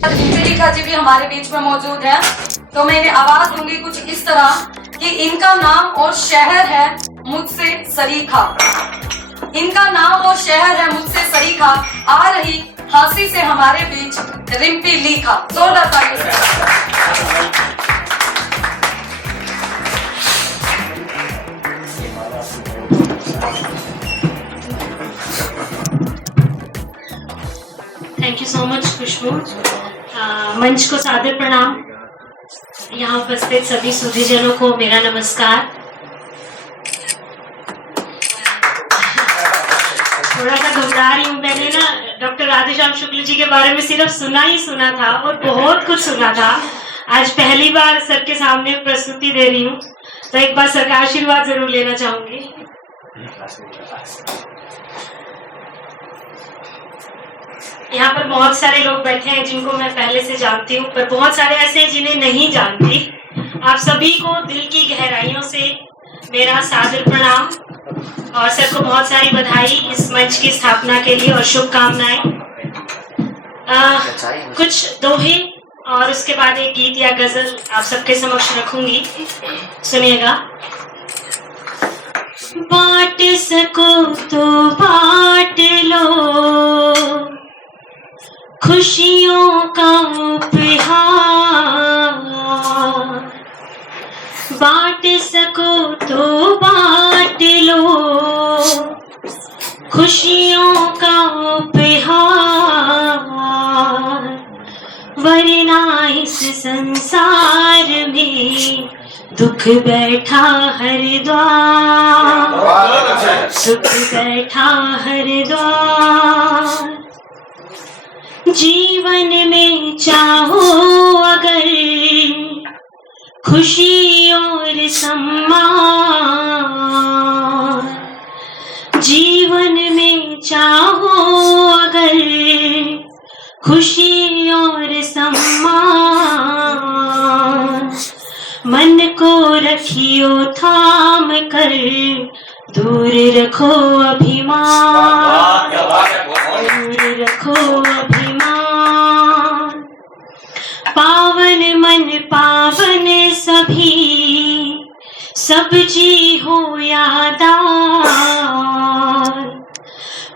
शिखा जी भी हमारे बीच में मौजूद है, तो मैं इन्हें आवाज दूंगी कुछ इस तरह कि इनका नाम और शहर है मुझसे सरीखा। इनका नाम और शहर है मुझसे सरीखा, आ रही फांसी से हमारे बीच रिम्पी लिखा। जोरदार तालियों से। थैंक यू सो मच खुशबू। मंच को सादर प्रणाम। यहाँ उपस्थित सभी सुधीजनों को मेरा नमस्कार। थोड़ा सा घबरा रही हूँ। मैंने ना डॉक्टर राधेश्याम शुक्ल जी के बारे में सिर्फ सुना ही सुना था और बहुत कुछ सुना था। आज पहली बार सर के सामने प्रस्तुति दे रही हूँ, तो एक बार सर का आशीर्वाद जरूर लेना चाहूंगी। यहाँ पर बहुत सारे लोग बैठे हैं जिनको मैं पहले से जानती हूँ, पर बहुत सारे ऐसे हैं जिन्हें नहीं जानती। आप सभी को दिल की गहराइयों से मेरा सादर प्रणाम और सर को बहुत सारी बधाई इस मंच की स्थापना के लिए और शुभकामनाएं। कुछ दोहे और उसके बाद एक गीत या गजल आप सबके समक्ष रखूंगी, सुनिएगा। बांट सको तो बांट लो खुशियों का उपहार, बांट सको तो बांट लो खुशियों का उपहार, वरना इस संसार में दुख बैठा हर द्वार, सुख बैठा हर द्वार। जीवन में चाहो अगर खुशी और सम्मान, जीवन में चाहो अगर खुशी और सम्मान, मन को रखियो थाम कर, दूर रखो अभिमान, दूर रखो अभिमान। पावन मन पावन सभी, सब जी हो यादार,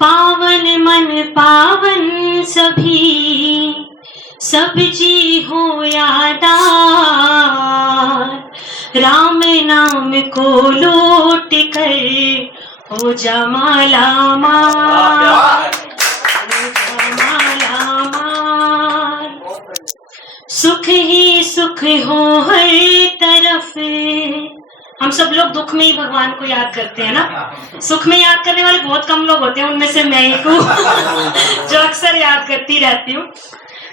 पावन मन पावन सभी, सब जी हो यादार। राम नाम को लौट कर हो जा माला माल, हो जा माला माल। सुख ही सुख हो हर तरफ। हम सब लोग दुख में ही भगवान को याद करते हैं ना, सुख में याद करने वाले बहुत कम लोग होते हैं, उनमें से मैं एक हूँ जो अक्सर याद करती रहती हूँ।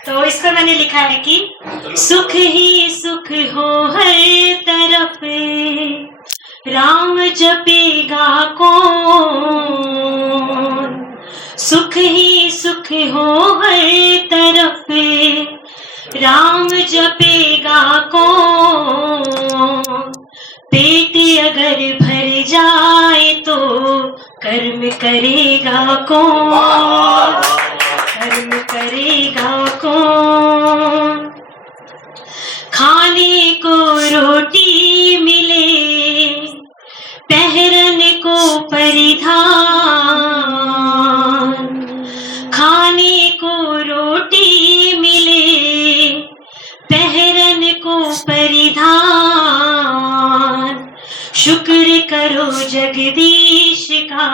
तो इस पर मैंने लिखा है कि सुख ही सुख हो हर तरफ, राम जपेगा कौन, सुख ही सुख हो हर तरफ, राम जपेगा कौन। पेट अगर भर जाए तो कर्म करेगा कौन, कर्म करेगा कौन। खाने को रोटी मिले, पहरन को परिधान, खाने को रोटी मिले, पहरन को परिधान। शुक्र करो जगदीश का,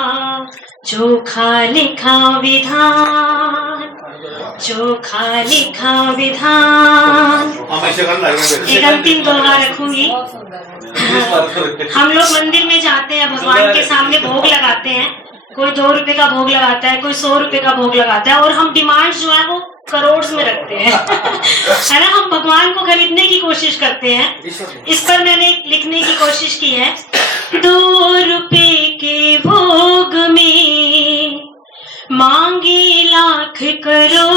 चोखा लिखा विधान, चोखा लिखा विधान। एक अंतिम दोहा रखूंगी। हम लोग मंदिर में जाते हैं, भगवान के सामने भोग लगाते हैं। कोई 2 रुपए का भोग लगाता है, कोई 100 रुपए का भोग लगाता है, और हम डिमांड जो है वो करोड़ में रखते हैं है ना। हम भगवान को खरीदने की कोशिश करते हैं। इस पर मैंने लिखने की कोशिश की है। 2 रुपए के भोग में मांगे लाख करोड़,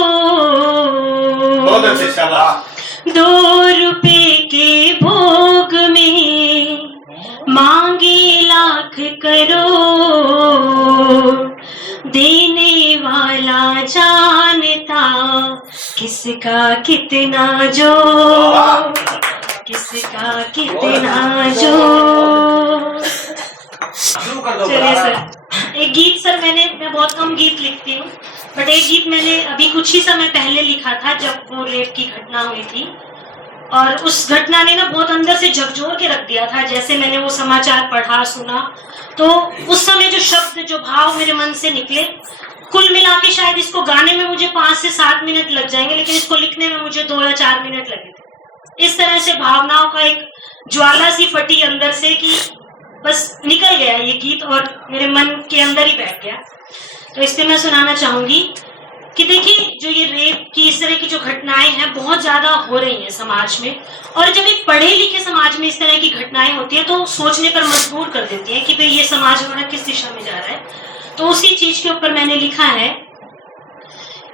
2 रुपए के भोग में मांगे लाख करोड़। देने वाला जा जानता किसका कितना जोर, किसका कितना जोर। चलिए सर, एक गीत सर मैं बहुत कम गीत लिखती हूँ, बट एक गीत मैंने अभी कुछ ही समय पहले लिखा था जब वो रेप की घटना हुई थी, और उस घटना ने ना बहुत अंदर से झकझोर के रख दिया था। जैसे मैंने वो समाचार पढ़ा सुना, तो उस समय जो शब्द जो भाव मेरे मन से निकले, कुल मिला के शायद इसको गाने में मुझे 5 से 7 मिनट लग जाएंगे, लेकिन इसको लिखने में मुझे 2 या 4 मिनट लगे थे। इस तरह से भावनाओं का एक ज्वाला सी फटी अंदर से कि बस निकल गया ये गीत और मेरे मन के अंदर ही बैठ गया। तो इसलिए मैं सुनाना चाहूंगी कि देखिए, जो ये रेप की इस तरह की जो घटनाएं हैं बहुत ज्यादा हो रही हैं समाज में, और जब एक पढ़े लिखे समाज में इस तरह की घटनाएं होती है तो सोचने पर मजबूर कर देती है कि भाई ये समाज हमारा किस दिशा में जा रहा है। तो उसी चीज के ऊपर मैंने लिखा है,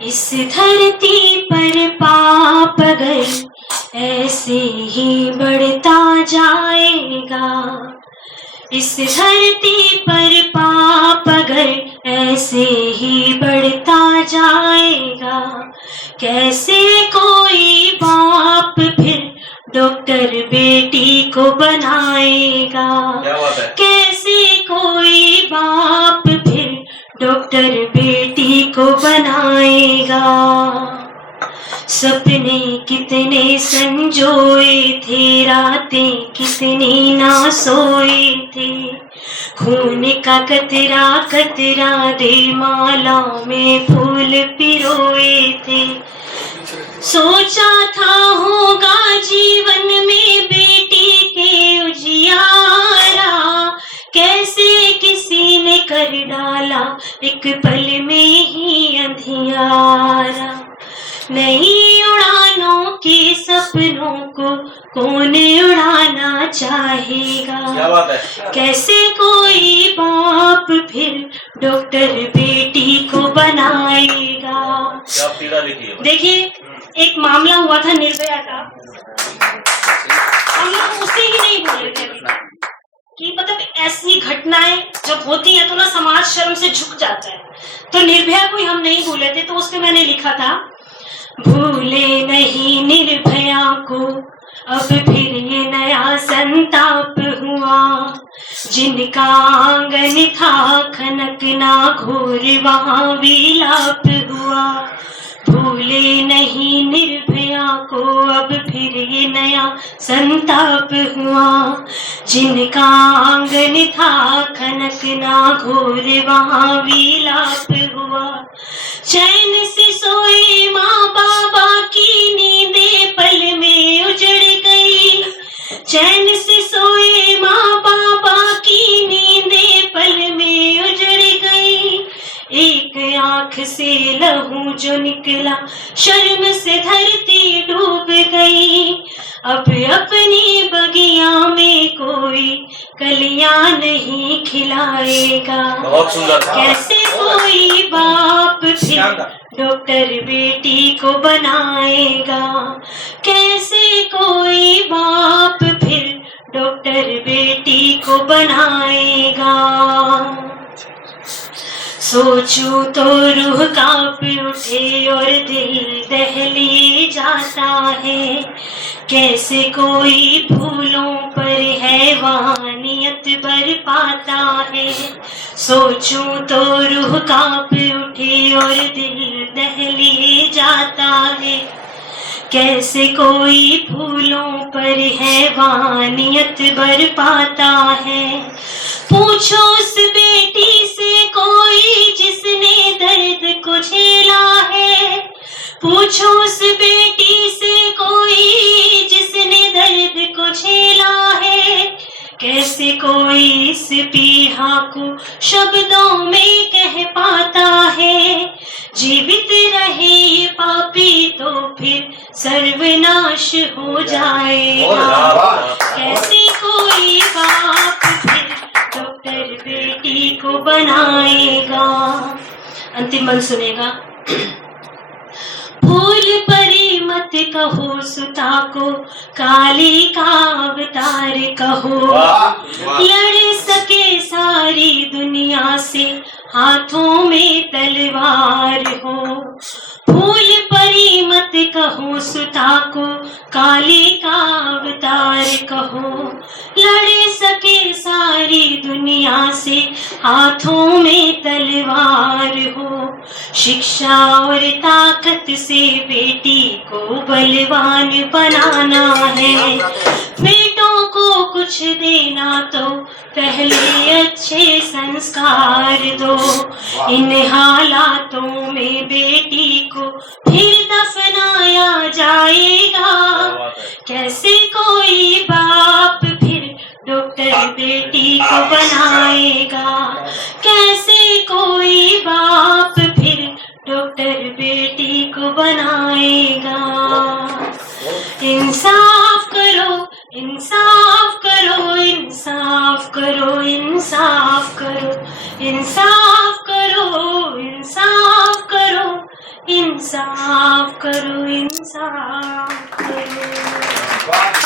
इस धरती पर पाप अगर ऐसे ही बढ़ता जाएगा, इस धरती पर पाप अगर ऐसे ही बढ़ता जाएगा, कैसे कोई बाप फिर डॉक्टर बेटी को बनाएगा, कैसे कोई बाप फिर डॉक्टर बेटी को बनाएगा। सपने कितने संजोए थे, रातें कितनी ना सोए थे, खून का कतरा कतरा दे माला में फूल पिरोए थे। सोचा था होगा जीवन में बेटी के उजियारा, कैसे किसी ने कर डाला एक पल में ही अंधियारा। नई उड़ानों के सपनों को कौन उड़ाना चाहेगा, क्या बात है? कैसे कोई बाप फिर डॉक्टर बेटी को बनाएगा। क्या पीड़ा लिखी है? देखिए, एक मामला हुआ था निर्भया का, हम लोग उसे ही नहीं बोले थे कि मतलब ऐसी घटनाएं जब होती है तो ना समाज शर्म से झुक जाता है। तो निर्भया को हम नहीं भूले थे, तो उसपे मैंने लिखा था, भूले नहीं निर्भया को अब फिर ये नया संताप हुआ, जिनका आंगन था खनकना घोर वहां विलाप हुआ। भूले नहीं निर्भया को अब फिर ये नया संताप हुआ, जिनका आंगन था खनकना घोर वहां विलाप हुआ। चैन से सोए माँ बाबा की नींदे पल में उजड़ गई, चैन से सोए माँ बाबा की नींदे पल में उजड़ गई। एक आंख से लहू जो निकला शर्म से धरती डूब गई, अब अपनी बगिया में कोई कलियां नहीं खिलाएगा। बहुत सुंदर। कैसे कोई बाप फिर डॉक्टर बेटी को बनाएगा, कैसे कोई बाप फिर डॉक्टर बेटी को बनाएगा। सोचूं तो रूह कांप उठे और दिल दहलिए जाता है, कैसे कोई फूलों पर हैवानियत बरपाता है। सोचूं तो रूह कांप उठे और दिल दहलिए जाता है, कैसे कोई फूलों पर हैवानियत बरपाता है। पूछो उस बेटी से कोई जिसने दर्द को झेला है, पूछो उस बेटी से कोई जिसने दर्द को झेला है, कैसे कोई इस पीड़ा को शब्दों में कह पाता है। जीवित रहे पापी तो फिर सर्वनाश हो जाएगा, कैसे कोई बाप फिर डॉक्टर बेटी को बनाएगा। अंतिम मन सुनेगा। फूल परी मत कहो सुता को, काली का अवतार कहो, लड़ सके सारी दुनिया से हाथों में तलवार हो। काली का अवतार कहो, लड़ सके सारी दुनिया से, हाथों में तलवार हो। शिक्षा और ताकत से बेटी को बलवान बनाना है, बेटों को कुछ देना तो पहले अच्छे संस्कार दो। इन हालातों में बेटी को फिर दफनाया जाएगा, कैसे कोई बाप फिर डॉक्टर बेटी को बनाएगा, कैसे कोई बाप फिर डॉक्टर बेटी को बनाएगा। इंसाफ करो, इंसाफ करो, इंसाफ करो, इंसाफ करो, इंसाफ करो, इंसाफ करो, इंसाफ करो, इंसाफ करो।